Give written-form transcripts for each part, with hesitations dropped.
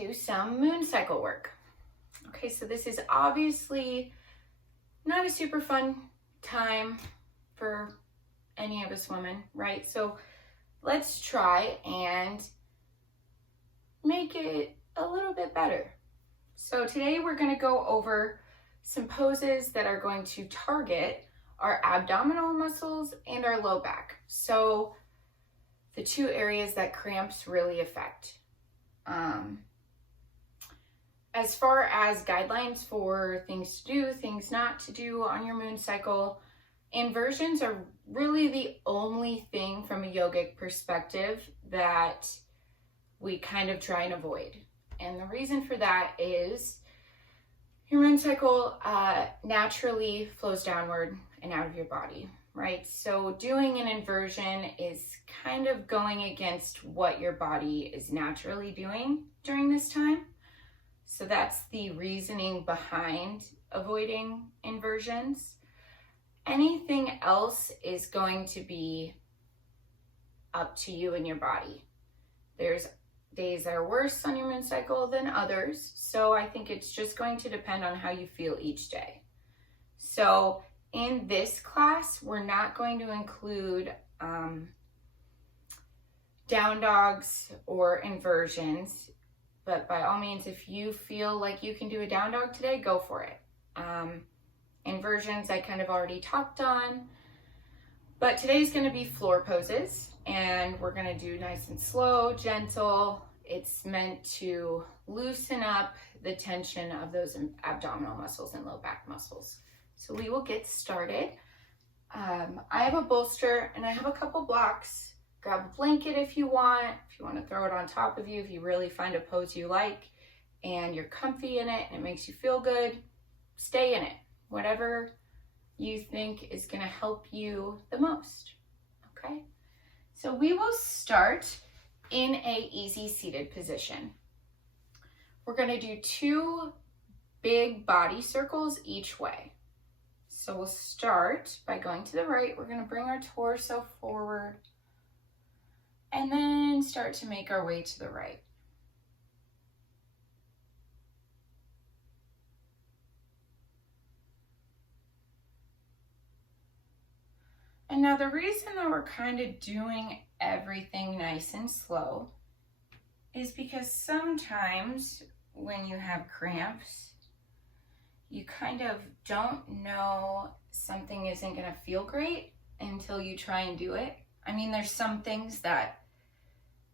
do some moon cycle work. Okay, so this is obviously not a super fun time for any of us women, right? So let's try and make it a little bit better. So today we're going to go over some poses that are going to target our abdominal muscles and our low back. So the two areas that cramps really affect. As far as guidelines for things to do, things not to do on your moon cycle, inversions are really the only thing from a yogic perspective that we kind of try and avoid. And the reason for that is your moon cycle naturally flows downward and out of your body, right? So doing an inversion is kind of going against what your body is naturally doing during this time. So that's the reasoning behind avoiding inversions. Anything else is going to be up to you and your body. There's days that are worse on your moon cycle than others. So I think it's just going to depend on how you feel each day. So in this class, we're not going to include down dogs or inversions. But by all means, if you feel like you can do a down dog today, go for it. Inversions I kind of already talked on, but today's going to be floor poses, and we're going to do nice and slow, gentle. It's meant to loosen up the tension of those abdominal muscles and low back muscles. So we will get started. I have a bolster and I have a couple blocks. Grab a blanket if you want to throw it on top of you, if you really find a pose you like and you're comfy in it and it makes you feel good, stay in it. Whatever you think is going to help you the most, okay? So we will start in a easy seated position. We're going to do 2 big body circles each way. So we'll start by going to the right. We're going to bring our torso forward and then start to make our way to the right. And now the reason that we're kind of doing everything nice and slow is because sometimes when you have cramps, you kind of don't know something isn't going to feel great until you try and do it. I mean, there's some things that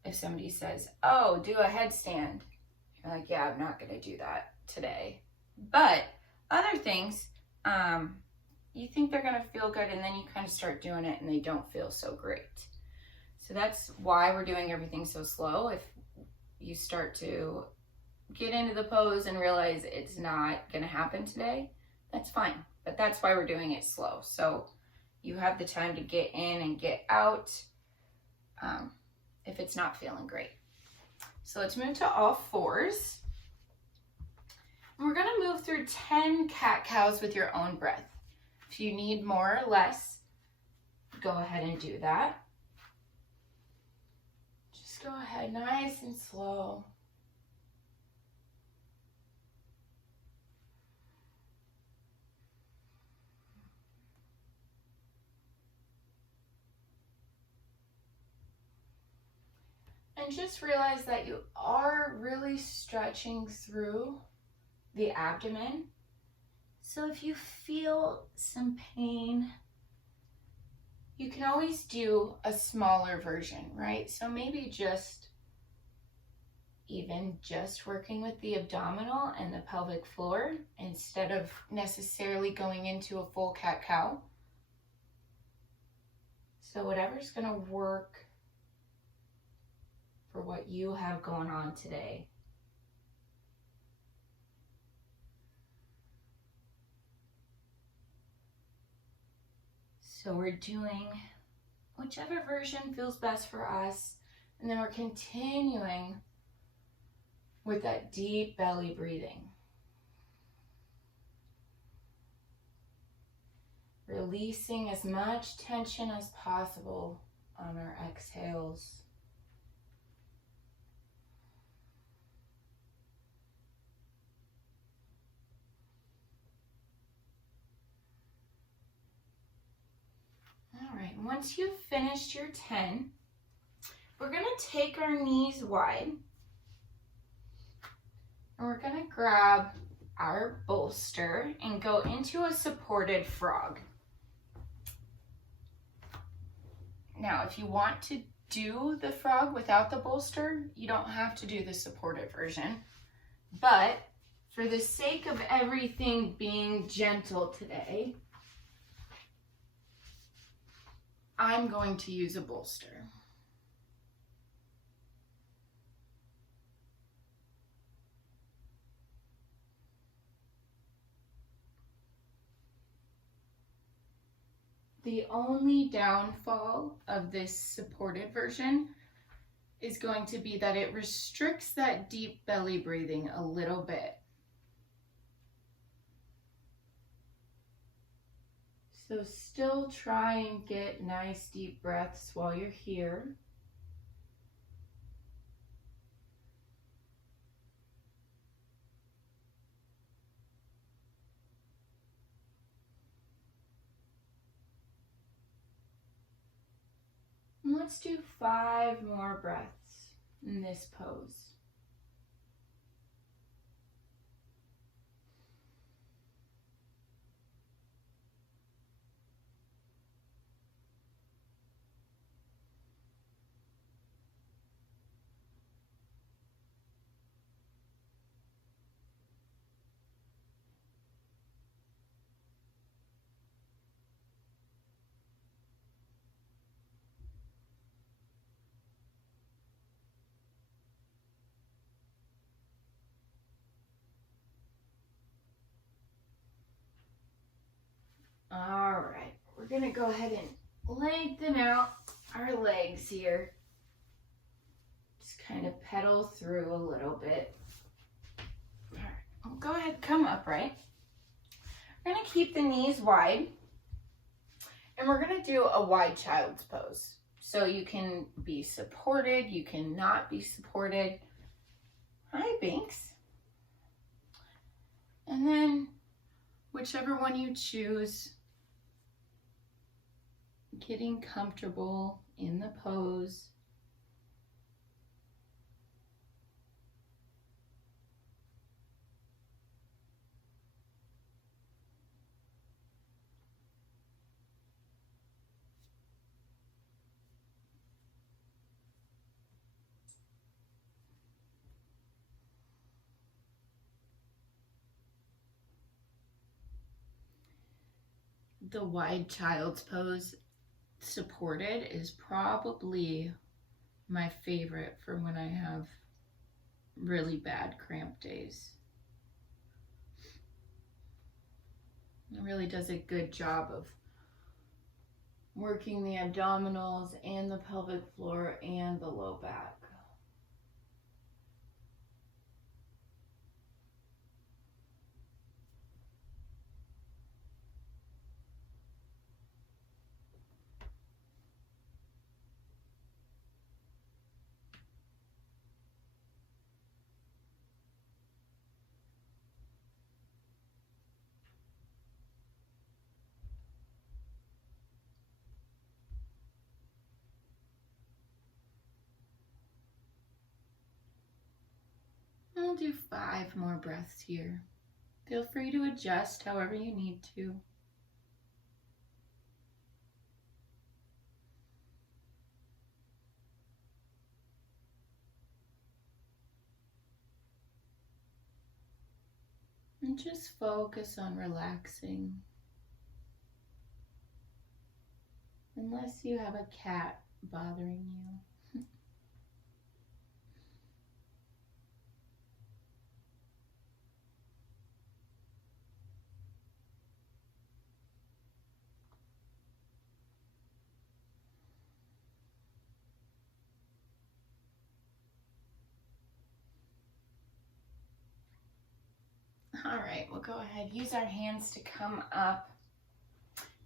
if somebody says, oh, do a headstand, you're like, yeah, I'm not going to do that today. But other things, you think they're going to feel good, and then you kind of start doing it and they don't feel so great. So that's why we're doing everything so slow. If you start to get into the pose and realize it's not going to happen today, that's fine. But that's why we're doing it slow. So you have the time to get in and get out if it's not feeling great. So let's move to all fours. We're going to move through 10 cat-cows with your own breath. If you need more or less, go ahead and do that. Just go ahead, nice and slow. And just realize that you are really stretching through the abdomen. So if you feel some pain, you can always do a smaller version, right? So maybe just working with the abdominal and the pelvic floor instead of necessarily going into a full cat-cow. So whatever's going to work for what you have going on today. So we're doing whichever version feels best for us, and then we're continuing with that deep belly breathing. Releasing as much tension as possible on our exhales. right, once you've finished your 10, we're gonna take our knees wide and we're gonna grab our bolster and go into a supported frog. Now, if you want to do the frog without the bolster, you don't have to do the supported version. But for the sake of everything being gentle today, I'm going to use a bolster. The only downfall of this supported version is going to be that it restricts that deep belly breathing a little bit. So still try and get nice deep breaths while you're here. And let's do 5 more breaths in this pose. All right, we're gonna go ahead and lengthen out our legs here. Just kind of pedal through a little bit. All right, well, go ahead, come upright. We're gonna keep the knees wide, and we're gonna do a wide child's pose. So you can be supported, you can not be supported. Hi, Binks. And then whichever one you choose, getting comfortable in the pose. The wide child's pose supported is probably my favorite for when I have really bad cramp days. It really does a good job of working the abdominals and the pelvic floor and the low back. We'll do 5 more breaths here. Feel free to adjust however you need to. And just focus on relaxing. Unless you have a cat bothering you. All right, we'll go ahead, use our hands to come up.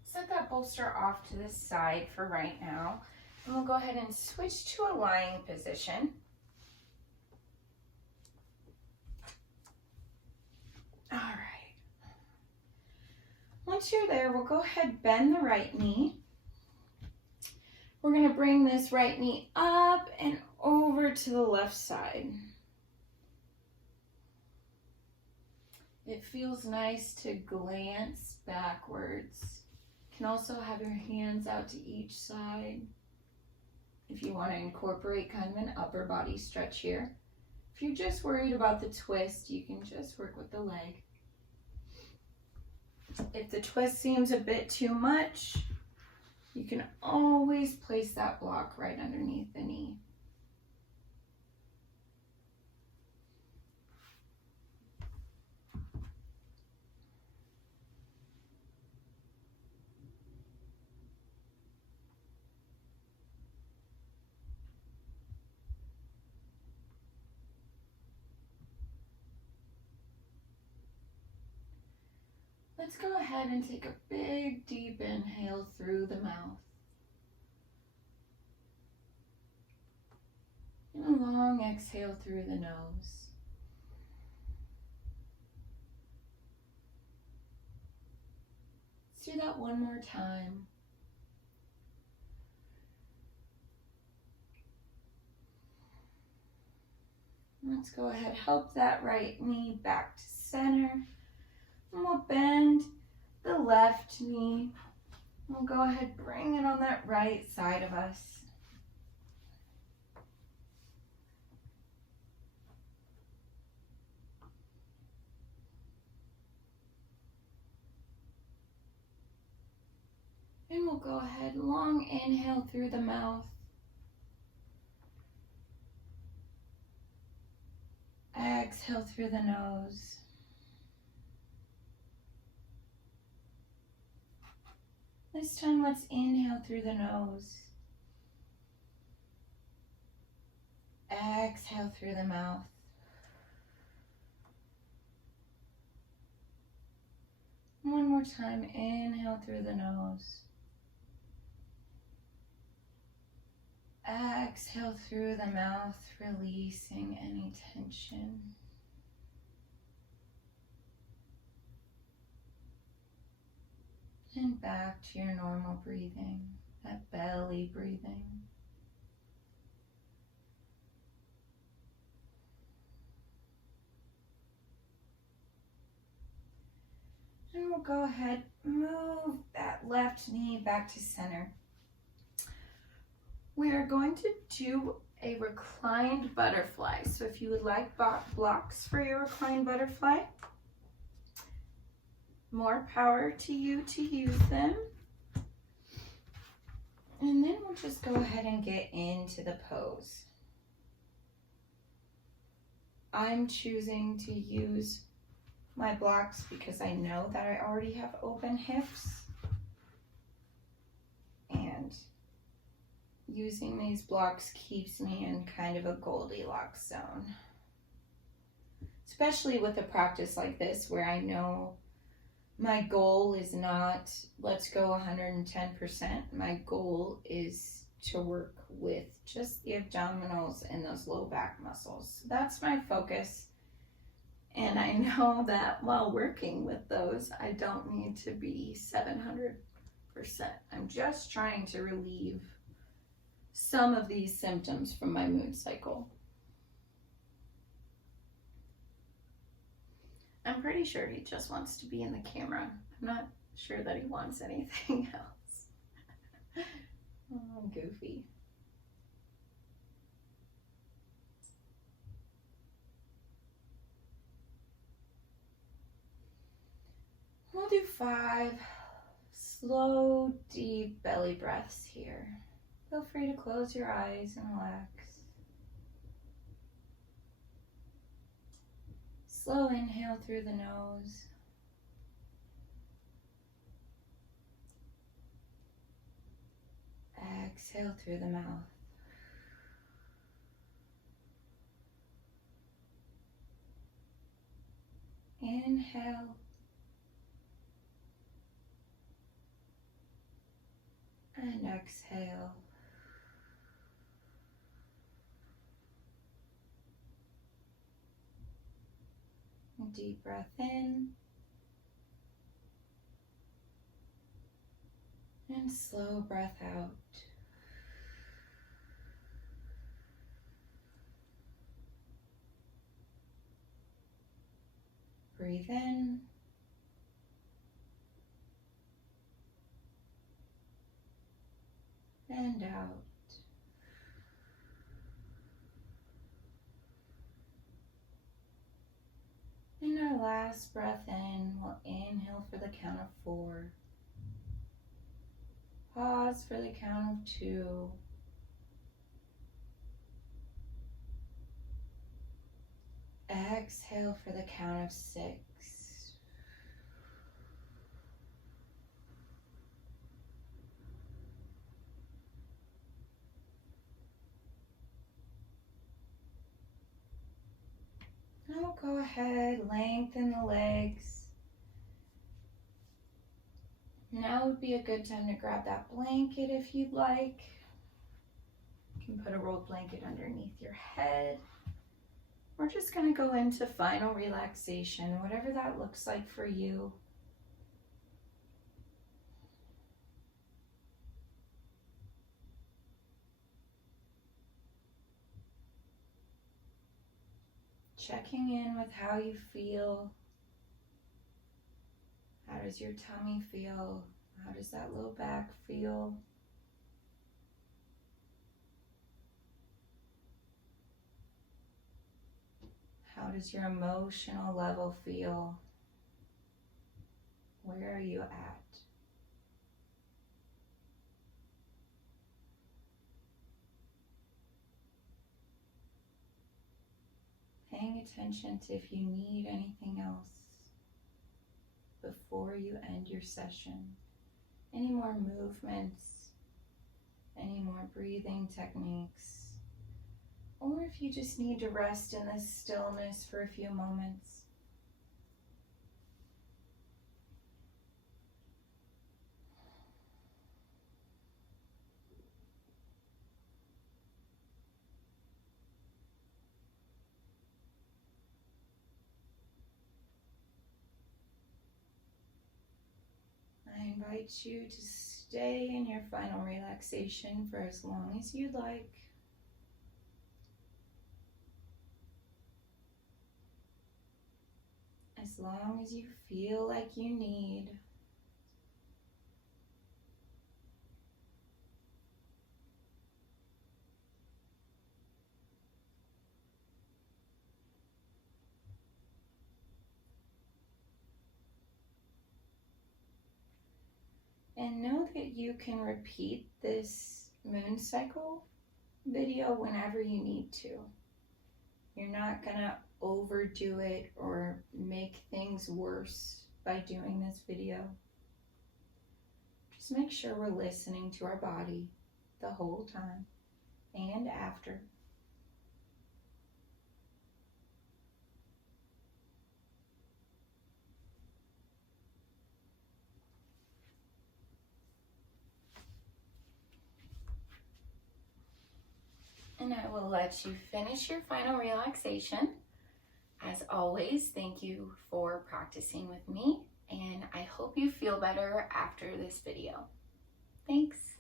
Set that bolster off to the side for right now. And we'll go ahead and switch to a lying position. All right. Once you're there, we'll go ahead, bend the right knee. We're going to bring this right knee up and over to the left side. It feels nice to glance backwards. You can also have your hands out to each side if you want to incorporate kind of an upper body stretch here. If you're just worried about the twist, you can just work with the leg. If the twist seems a bit too much, you can always place that block right underneath the knee. Let's go ahead and take a big, deep inhale through the mouth. And a long exhale through the nose. Let's do that one more time. Let's go ahead, help that right knee back to center. And we'll bend the left knee. We'll go ahead, bring it on that right side of us. And we'll go ahead, long inhale through the mouth. Exhale through the nose. This time, let's inhale through the nose. Exhale through the mouth. One more time, inhale through the nose. Exhale through the mouth, releasing any tension. And back to your normal breathing, that belly breathing. And we'll go ahead, move that left knee back to center. We are going to do a reclined butterfly. So if you would like blocks for your reclined butterfly, more power to you to use them. And then we'll just go ahead and get into the pose. I'm choosing to use my blocks because I know that I already have open hips. And using these blocks keeps me in kind of a Goldilocks zone. Especially with a practice like this where I know my goal is not, let's go 110%. My goal is to work with just the abdominals and those low back muscles. That's my focus. And I know that while working with those, I don't need to be 700%. I'm just trying to relieve some of these symptoms from my mood cycle. I'm pretty sure he just wants to be in the camera. I'm not sure that he wants anything else. Oh, I'm goofy. We'll do 5 slow, deep belly breaths here. Feel free to close your eyes and relax. Slow inhale through the nose. Exhale through the mouth. Inhale. And exhale. Deep breath in. And slow breath out. breathe in. And out. And our last breath in, we'll inhale for the count of 4. Pause for the count of 2. Exhale for the count of 6. Now go ahead, lengthen the legs. Now would be a good time to grab that blanket if you'd like. You can put a rolled blanket underneath your head. We're just going to go into final relaxation, whatever that looks like for you. Checking in with how you feel. How does your tummy feel? How does that low back feel? How does your emotional level feel? Where are you at? Paying attention to if you need anything else before you end your session. Any more movements, any more breathing techniques, or if you just need to rest in this stillness for a few moments. I invite you to stay in your final relaxation for as long as you'd like. As long as you feel like you need. And know that you can repeat this moon cycle video whenever you need to. You're not gonna overdo it or make things worse by doing this video. Just make sure we're listening to our body the whole time and after. And I will let you finish your final relaxation. As always, thank you for practicing with me, and I hope you feel better after this video. Thanks.